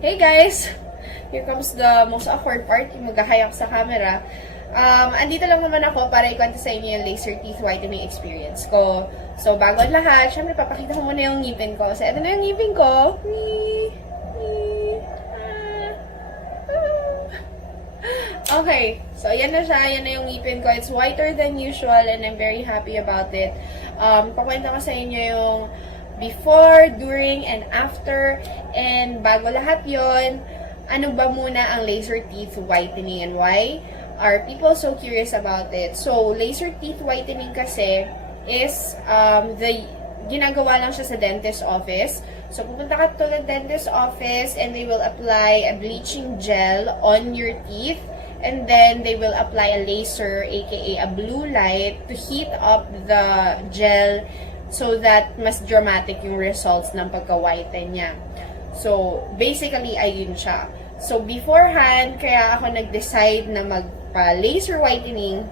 Hey guys! Here comes the most awkward part, yung mag-hayak sa camera. Andito lang naman ako para ikwento sa inyo yung laser teeth whitening experience ko. So, bago ang lahat, syempre papakita ko muna yung ngipin ko. So, ito na yung ngipin ko. Okay, so yan na siya. Yan na yung ngipin ko. It's whiter than usual and I'm very happy about it. Pakwento ko sa inyo yung before, during, and after. And bago lahat yon, ano ba muna ang laser teeth whitening and why are people so curious about it? So, laser teeth whitening kasi is ginagawa lang siya sa dentist office. So, pupunta ka to the dentist office and they will apply a bleaching gel on your teeth. And then, they will apply a laser, aka a blue light, to heat up the gel so that mas dramatic yung results ng pagka-whiten niya. So, basically, ayun siya. So, beforehand, kaya ako nag-decide na magpa-laser whitening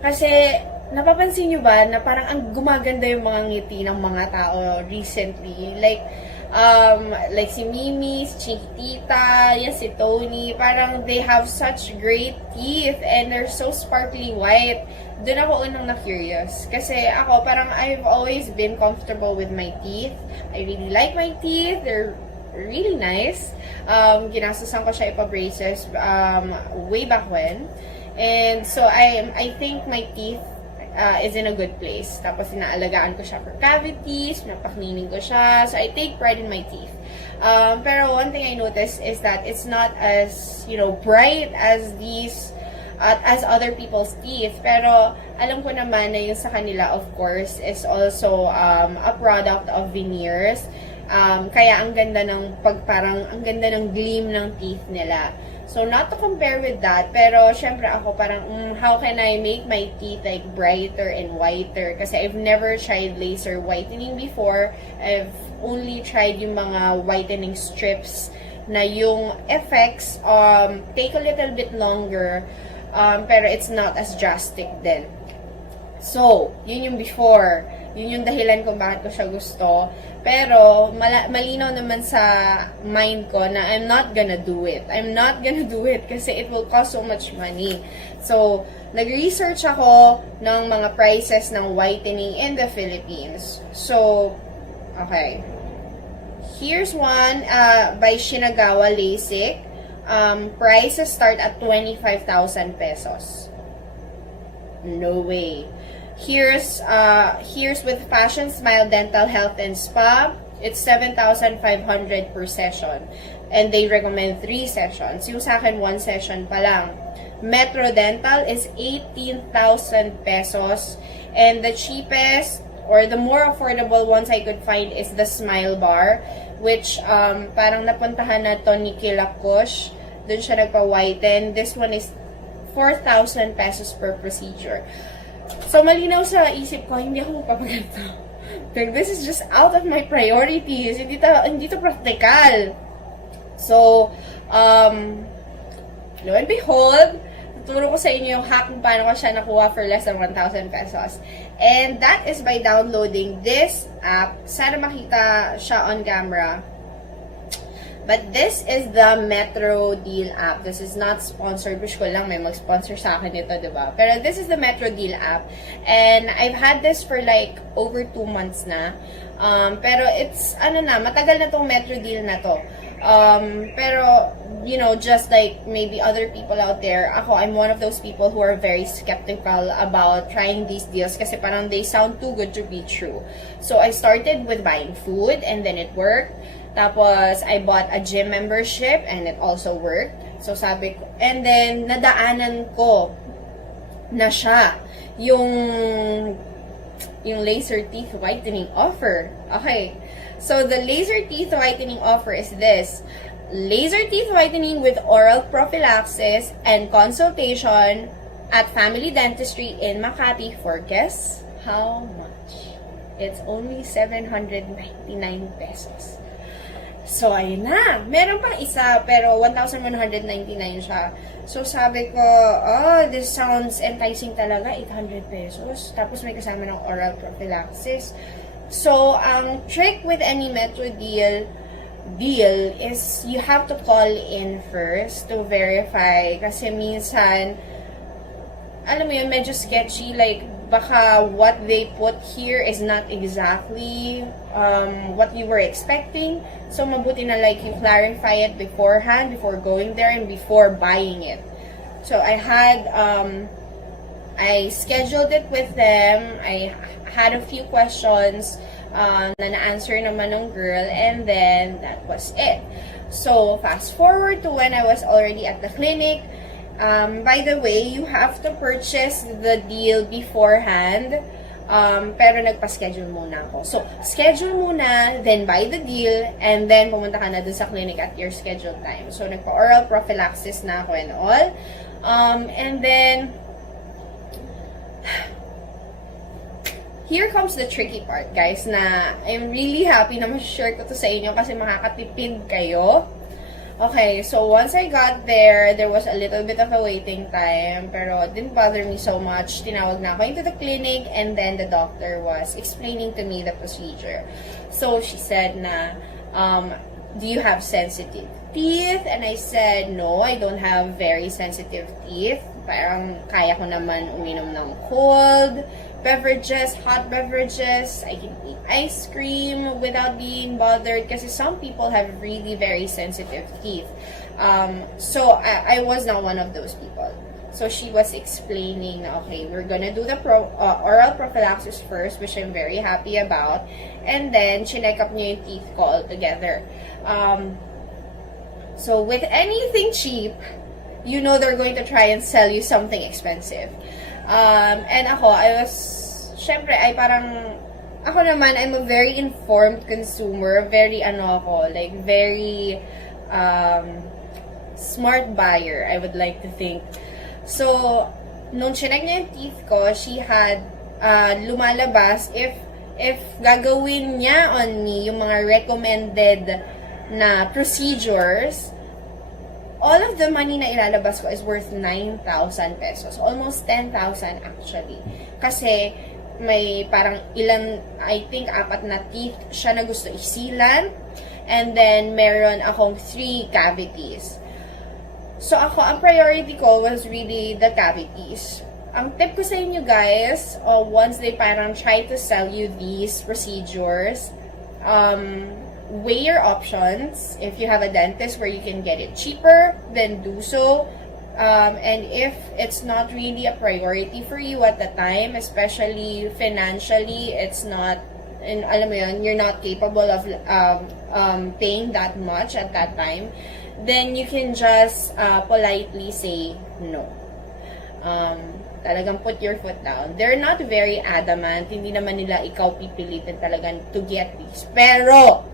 kasi napapansin nyo ba na parang ang gumaganda yung mga ngiti ng mga tao recently? Like si Mimi, si Chiquitita, yan si Tony, parang they have such great teeth and they're so sparkly white. Doon ako unang na-curious. Kasi ako, parang I've always been comfortable with my teeth. I really like my teeth. They're really nice. Ginastusan ko siya ipa-braces way back when. And so, I think my teeth is in a good place. Tapos, inaalagaan ko siya for cavities, napaklining ko siya. So, I take pride in my teeth. Pero one thing I noticed is that it's not as, bright as as other people's teeth. Pero, alam ko naman na yung sa kanila, of course, is also a product of veneers. Kaya ang ganda ng ang ganda ng gleam ng teeth nila. So, not to compare with that, pero syempre ako parang, how can I make my teeth like brighter and whiter? Kasi I've never tried laser whitening before. I've only tried yung mga whitening strips na yung effects take a little bit longer, pero it's not as drastic din. So, yun yung before. Yun yung dahilan kung bakit ko siya gusto. Pero, malinaw naman sa mind ko na I'm not gonna do it. I'm not gonna do it kasi it will cost so much money. So, nag-research ako ng mga prices ng whitening in the Philippines. So, okay. Here's one by Shinagawa LASIK. Prices start at 25,000 pesos. No way. Here's with Fashion Smile Dental Health and Spa. It's 7,500 per session. And they recommend 3 sessions. Yung sa akin, 1 session pa lang. Metro Dental is 18,000 pesos. And the cheapest or the more affordable ones I could find is the Smile Bar, which parang napuntahan na to ni Kilakosh. Doon siya nagpa-whiten. This one is 4,000 pesos per procedure. So, malinaw sa isip ko, hindi ako magpapaganto. Like, this is just out of my priorities. Hindi to practical. So, lo and behold, tuturo ko sa inyo yung hack kung paano ko siya nakuha for less than 1,000 pesos. And that is by downloading this app. Sana makita siya on camera. But this is the Metro Deal app. This is not sponsored. Wish ko lang may mag-sponsor sa akin ito, diba? Pero this is the Metro Deal app. And I've had this for like over 2 months na. Pero it's, matagal na tong Metro Deal na to. Pero, just like maybe other people out there, I'm one of those people who are very skeptical about trying these deals kasi parang they sound too good to be true. So, I started with buying food and then it worked. Tapos, I bought a gym membership and it also worked. So, sabi ko, and then, nadaanan ko na siya yung laser teeth whitening offer. Okay. So, the laser teeth whitening offer is this. Laser teeth whitening with oral prophylaxis and consultation at Family Dentistry in Makati for guess how much? It's only 799 pesos. So, ayun na. Meron pang isa, pero 1,199 siya. So, sabi ko, this sounds enticing talaga, 800 pesos. Tapos, may kasama ng oral prophylaxis. So, ang trick with any Metro deal, deal is you have to call in first to verify kasi minsan alam mo yun, medyo sketchy, like baka what they put here is not exactly what you were expecting, so mabuti na like you clarify it beforehand before going there and before buying it. So I scheduled it with them. I had a few questions na na-answer naman ng girl, and then that was it. So fast forward to when I was already at the clinic. By the way, you have to purchase the deal beforehand. Pero nagpa-schedule muna ako. So, schedule muna, then buy the deal, and then pumunta ka na dun sa clinic at your scheduled time. So, nagpa-oral prophylaxis na ako and all. And then, here comes the tricky part, guys, na I'm really happy na ma-share ko to sa inyo kasi makakatipid kayo. Okay, so once I got there, there was a little bit of a waiting time, pero it didn't bother me so much. Tinawag na ako into the clinic, and then the doctor was explaining to me the procedure. So she said na, do you have sensitive teeth? And I said, no, I don't have very sensitive teeth. Parang kaya ko naman uminom ng cold beverages, hot beverages. I can eat ice cream without being bothered kasi some people have really very sensitive teeth. So I was not one of those people. So she was explaining na, okay, we're gonna do the oral prophylaxis first, which I'm very happy about. And then, chinek up niya yung teeth ko altogether. So with anything cheap, you know they're going to try and sell you something expensive. And ako, syempre, ako naman, I'm a very informed consumer, very, very, smart buyer, I would like to think. So, nung chinek niya yung teeth ko, she had, lumalabas, if gagawin niya on me yung mga recommended na procedures, all of the money na ilalabas ko is worth 9,000 pesos. Almost 10,000 actually. Kasi may parang I think 4 na teeth siya na gusto isilan. And then meron akong 3 cavities. So ako, ang priority ko was really the cavities. Ang tip ko sa inyo guys, once they parang try to sell you these procedures, weigh your options. If you have a dentist where you can get it cheaper, then do so. And if it's not really a priority for you at the time, especially financially, it's not, and alam mo yun, you're not capable of paying that much at that time, then you can just politely say no. Talagang put your foot down. They're not very adamant. Hindi naman nila ikaw pipilitin talagang to get these. Pero,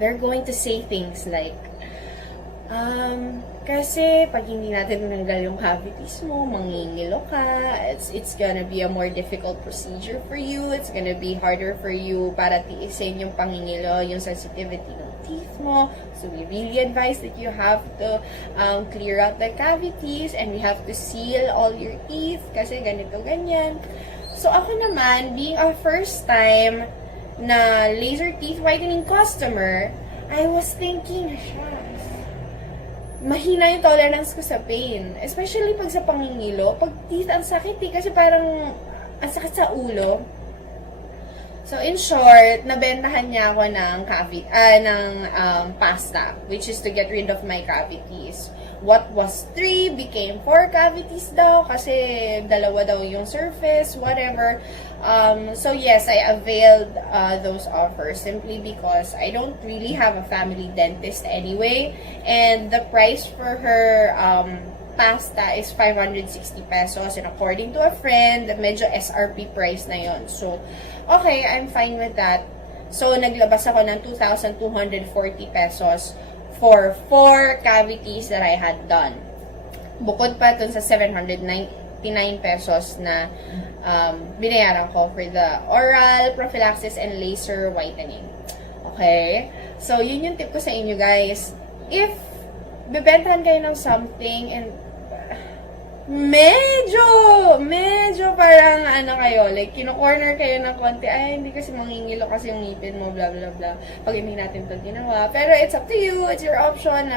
they're going to say things like, kasi pag hindi natin tinanggal yung cavities mo, mangingilo ka, it's gonna be a more difficult procedure for you, it's gonna be harder for you para tiisin yung pangingilo, yung sensitivity ng teeth mo. So we really advise that you have to clear out the cavities and you have to seal all your teeth kasi ganito, ganyan. So ako naman, being a first time na laser teeth whitening customer, I was thinking, mahina yung tolerance ko sa pain. Especially pag sa pangingilo. Pag teeth, ang sakit kasi parang ang sakit sa ulo. So, in short, nabentahan niya ako ng pasta, which is to get rid of my cavities. What was 3 became 4 cavities daw kasi 2 daw yung surface, whatever. So yes, I availed those offers simply because I don't really have a family dentist anyway, and the price for her pasta is 560 pesos, and according to a friend, medyo SRP price na yon. So, okay, I'm fine with that. So, naglabas ako ng 2,240 pesos for 4 cavities that I had done. Bukod pa dun sa 799 pesos na binayaran ko for the oral prophylaxis and laser whitening. Okay? So, yun yung tip ko sa inyo, guys. If bibentahan kayo ng something and medyo parang ano kayo, like, kino-corner kayo ng konti, ay, hindi kasi mangingilo kasi yung ngipin mo, blah, blah, blah. Pag hindi natin ito ginawa. Pero it's up to you, it's your option.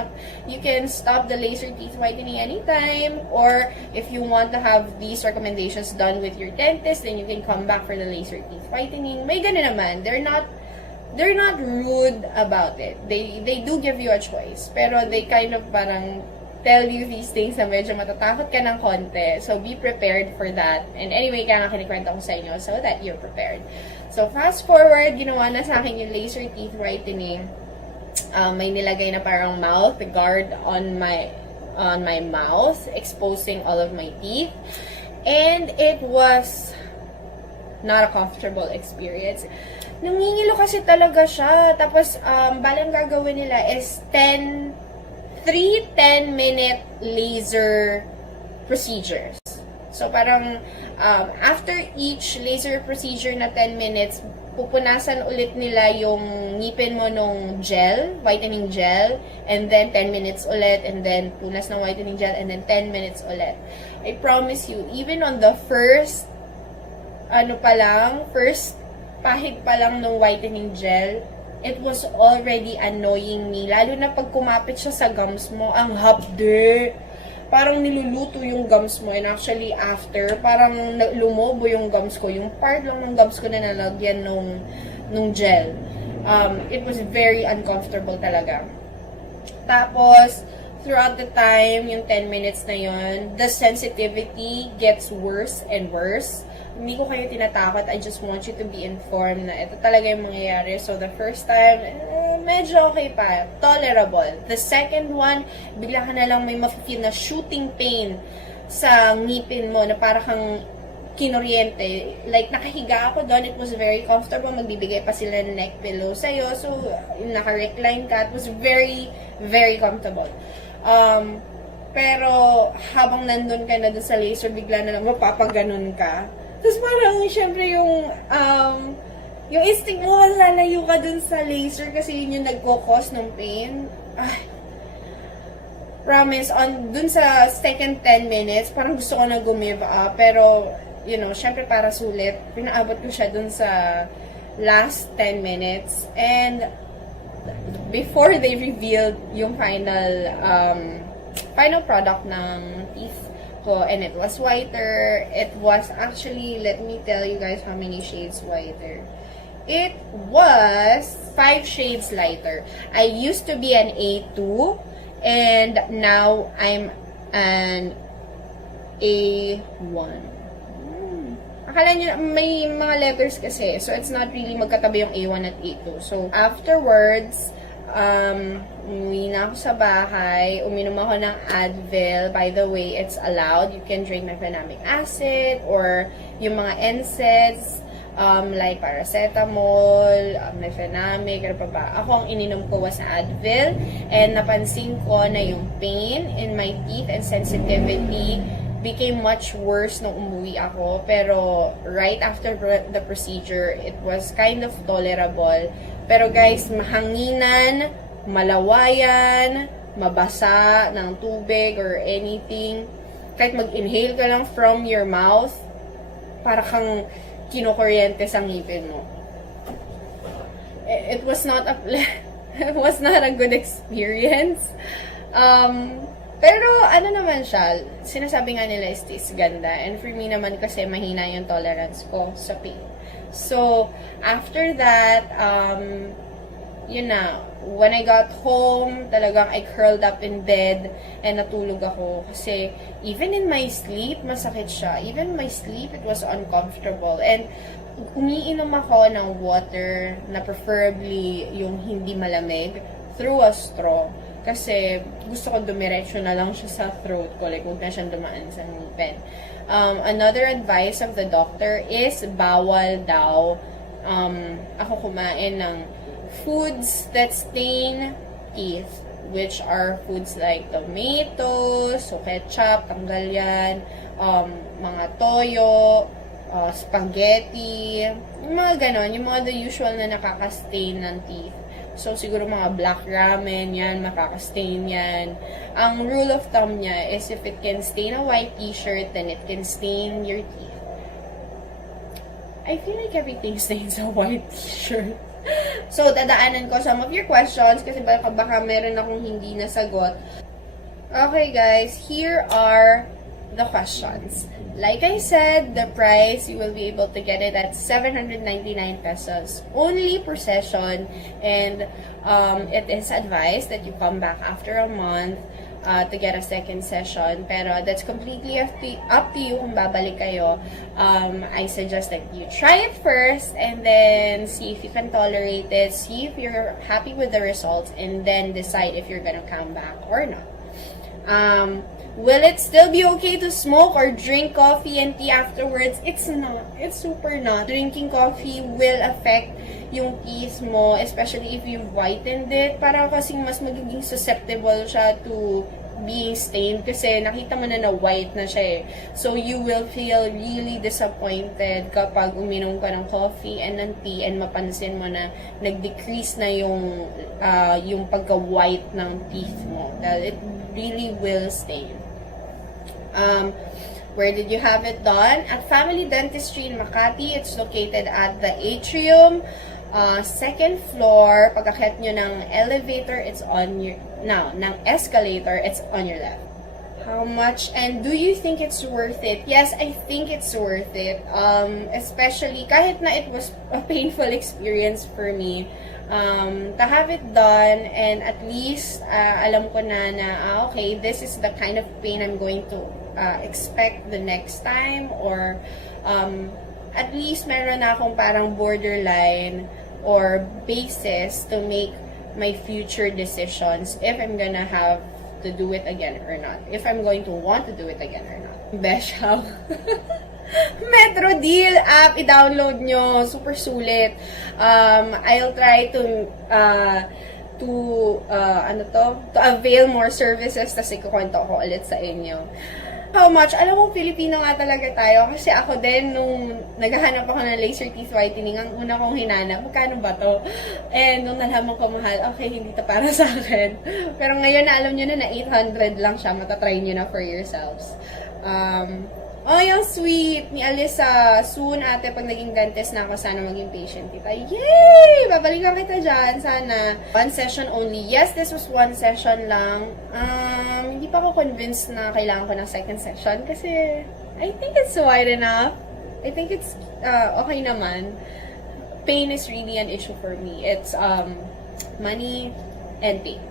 You can stop the laser teeth whitening anytime, or if you want to have these recommendations done with your dentist, then you can come back for the laser teeth whitening. May ganun naman. They're not rude about it. They do give you a choice. Pero they kind of parang tell you these things na medyo matatakot ka ng konti. So, be prepared for that. And anyway, kaya nga kinikwento ko sa inyo so that you're prepared. So, fast forward, ginawa na sa akin yung laser teeth whitening. May nilagay na parang mouth guard on my mouth, exposing all of my teeth. And it was not a comfortable experience. Nangingilo kasi talaga siya. Tapos, balang gagawin nila is 3 10-minute laser procedures. So, parang after each laser procedure na 10 minutes, pupunasan ulit nila yung ngipin mo nung gel, whitening gel, and then 10 minutes ulit, and then punas ng whitening gel, and then 10 minutes ulit. I promise you, even on the first pahid pa lang ng whitening gel, it was already annoying me. Lalo na pag kumapit siya sa gums mo, ang hapde. Parang niluluto yung gums mo. And actually, after, parang lumobo yung gums ko. Yung part lang ng gums ko na nalagyan nung gel. It was very uncomfortable talaga. Tapos, throughout the time, yung 10 minutes na yun, the sensitivity gets worse and worse. Hindi ko kayo tinatakot. I just want you to be informed na ito talaga yung mangyayari. So, the first time, medyo okay pa. Tolerable. The second one, bigla ka na lang may mafe-feel na shooting pain sa ngipin mo na para kang kinuryente. Like, nakahiga ako doon. It was very comfortable. Magbibigay pa sila ng neck pillow sa'yo. So, naka-recline ka. It was very, very comfortable. Pero, habang nandun ka na doon sa laser, bigla na lang mapapaganon ka. Tapos parang, syempre, yung instinct mo, lalayo ka dun sa laser kasi yun yung nagko-cause ng pain. Ay, promise, dun sa second 10 minutes, parang gusto ko na give up. Pero, syempre para sulit, pinaabot ko siya dun sa last 10 minutes. And, before they revealed yung final product ng teeth ko, and it was whiter. It was actually, let me tell you guys how many shades whiter. It was 5 shades lighter. I used to be an A2, and now I'm an A1. Akala nyo, may mga letters kasi, so it's not really magkatabi yung A1 at A2. So, afterwards, umuwi na ako sa bahay, uminom ako ng Advil. By the way, it's allowed. You can drink mefenamic acid or yung mga NSAIDs, like paracetamol, mefenamic, ano pa ba. Ako, ang ininom ko was Advil, and napansin ko na yung pain in my teeth and sensitivity became much worse nung umuwi ako. Pero right after the procedure, it was kind of tolerable. Pero guys, mahanginan, malawayan, mabasa ng tubig or anything, kahit mag-inhale ka lang from your mouth, para kang kinukuryente sa ngipin mo. It was not a good experience. Pero ano naman siya, sinasabi nga nila is ganda. And for me naman kasi mahina yung tolerance ko sa pain. So, after that, yun na, when I got home, talagang I curled up in bed and natulog ako. Kasi even in my sleep, masakit siya. Even in my sleep, it was uncomfortable. And umiinom ako ng water na preferably yung hindi malamig through a straw. Kasi gusto ko dumiretso na lang siya sa throat ko. Like, huwag na siyang dumaan sa ngipin. Another advice of the doctor is bawal daw ako kumain ng foods that stain teeth, which are foods like tomatoes, so ketchup, tanggal yan, mga toyo, spaghetti, yung mga ganon, yung mga the usual na nakaka-stain ng teeth. So, siguro mga black ramen, yan, makakastain yan. Ang rule of thumb niya is if it can stain a white t-shirt, then it can stain your teeth. I feel like everything stains a white t-shirt. So, dadaanan ko some of your questions kasi baka meron akong hindi nasagot. Okay guys, here are the questions. Like I said, the price, you will be able to get it at 799 pesos only per session, and it is advised that you come back after a month to get a second session, pero that's completely up to you kung babalik kayo. I suggest that you try it first and then see if you can tolerate it, see if you're happy with the results, and then decide if you're gonna come back or not. Will it still be okay to smoke or drink coffee and tea afterwards? It's not. It's super not. Drinking coffee will affect yung teeth mo, especially if you whitened it. Para kasing mas magiging susceptible siya to being stained kasi nakita mo na white na siya eh. So, you will feel really disappointed kapag uminom ka ng coffee and ng tea and mapansin mo na nag-decrease na yung pagka-white ng teeth mo. It really will stain. Where did you have it done? At Family Dentistry in Makati. It's located at the atrium, second floor. Pagkakit nyo ng elevator, it's on your, ng escalator, it's on your left. How much? And do you think it's worth it? Yes, I think it's worth it. Especially, kahit na it was a painful experience for me, to have it done, and at least alam ko na okay, this is the kind of pain I'm going to expect the next time, or at least meron na akong parang borderline or basis to make my future decisions if I'm gonna have to do it again or not, if I'm going to want to do it again or not. Beshaw. Metro Deal app, i-download nyo. Super sulit. I'll try to avail more services, kasi kukwento ko ulit sa inyo. How much? Alam mo, Filipino nga talaga tayo. Kasi ako din, nung naghahanap ako ng laser teeth whitening, ang una kong hinanap, magkano ba to? And nung nalaman ko mahal, okay, hindi to para sa akin. Pero ngayon na alam nyo na 800 lang siya, matatry nyo na for yourselves. Oh, yung sweet ni Alisa. Soon, ate, pag naging dentist na ako, sana maging patient kita. Yay! Babalikan kita dyan, sana. One session only. Yes, this was one session lang. Hindi pa ako convinced na kailangan ko ng second session kasi I think it's wide enough. I think it's okay naman. Pain is really an issue for me. It's money and pain.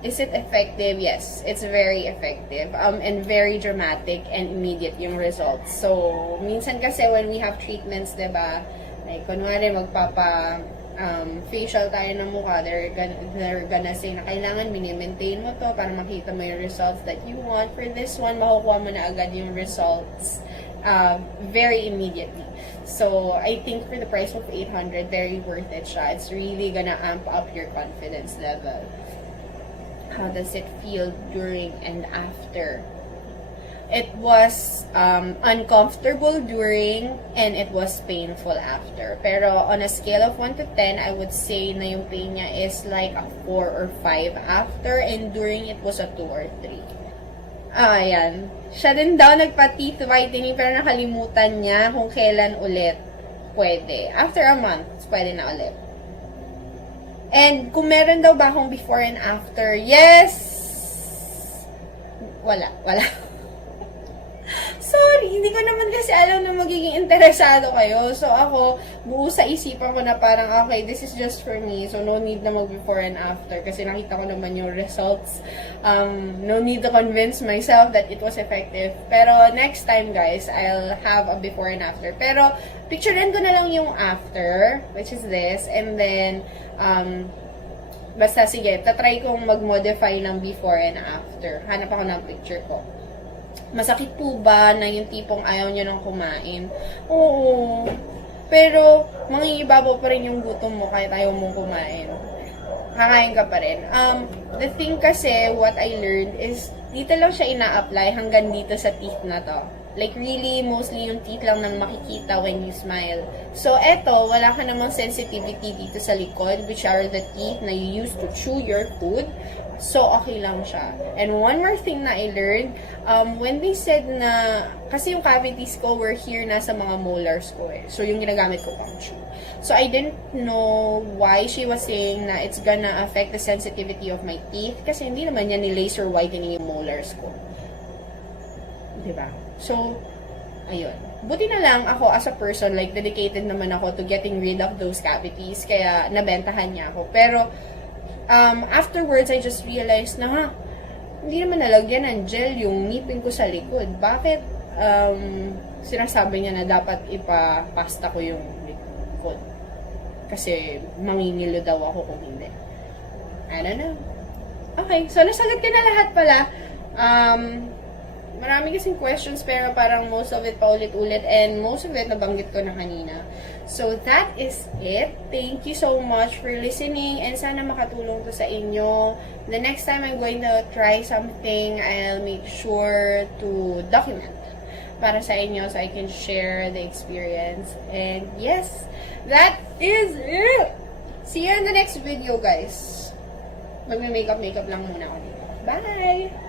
Is it effective? Yes, it's very effective and very dramatic and immediate yung results. So, minsan kasi when we have treatments, diba, like, kunwari facial tayo ng mukha, they're gonna say na kailangan mini-maintain mo to para makita mo yung results that you want. For this one, makukuha mo na agad yung results very immediately. So, I think for the price of 800, very worth it siya. It's really gonna amp up your confidence level. How does it feel during and after? It was uncomfortable during, and it was painful after. Pero on a scale of 1 to 10, I would say na yung pain niya is like a 4 or 5 after, and during it was a 2 or 3. Ayan. Siya din daw nagpa-teeth whitening pero nakalimutan niya kung kailan ulit pwede. After a month, pwede na ulit. And kung meron daw ba akong before and after, yes! Wala. Sorry, hindi ko naman kasi alam na magiging interesado kayo. So ako, buo sa isipan ko na parang, okay, this is just for me. So no need na mag-before and after kasi nakita ko naman yung results. No need to convince myself that it was effective. Pero next time, guys, I'll have a before and after. Pero picturean ko na lang yung after, which is this. And then, basta sige, tatry kong mag-modify ng before and after. Hanap ako ng picture ko. Masakit po ba na yung tipong ayaw nyo nang kumain? Oo. Pero, mangingibabaw pa rin yung gutom mo kahit ayaw mong kumain. Kakain ka pa rin. The thing kasi, what I learned is, dito lang siya ina-apply hanggang dito sa teeth na to. Like, really, mostly yung teeth lang nang makikita when you smile. So, eto, wala ka namang sensitivity dito sa likod, which are the teeth na you use to chew your food. So, okay lang siya. And one more thing na I learned, when they said na, kasi yung cavities ko were here nasa mga molars ko eh. So, yung ginagamit ko pang chew. So, I didn't know why she was saying na it's gonna affect the sensitivity of my teeth. Kasi hindi naman yan ni laser whitening yung molars ko. Diba? So, ayun. Buti na lang ako as a person, like, dedicated naman ako to getting rid of those cavities. Kaya, nabentahan niya ako. Pero, afterwards, I just realized na, hindi naman nalagyan ng gel yung ngipin ko sa likod. Bakit, sinasabi niya na dapat ipapasta ko yung likod? Kasi, mangingilo daw ako kung hindi. I don't know. Okay, so nasagot ko na lahat pala. Marami kasing questions pero parang most of it paulit-ulit and most of it nabanggit ko na kanina. So that is it. Thank you so much for listening and sana makatulong to sa inyo. The next time I'm going to try something, I'll make sure to document para sa inyo so I can share the experience. And yes, that is it! See you in the next video, guys. Magme-makeup lang muna ako dito. Bye!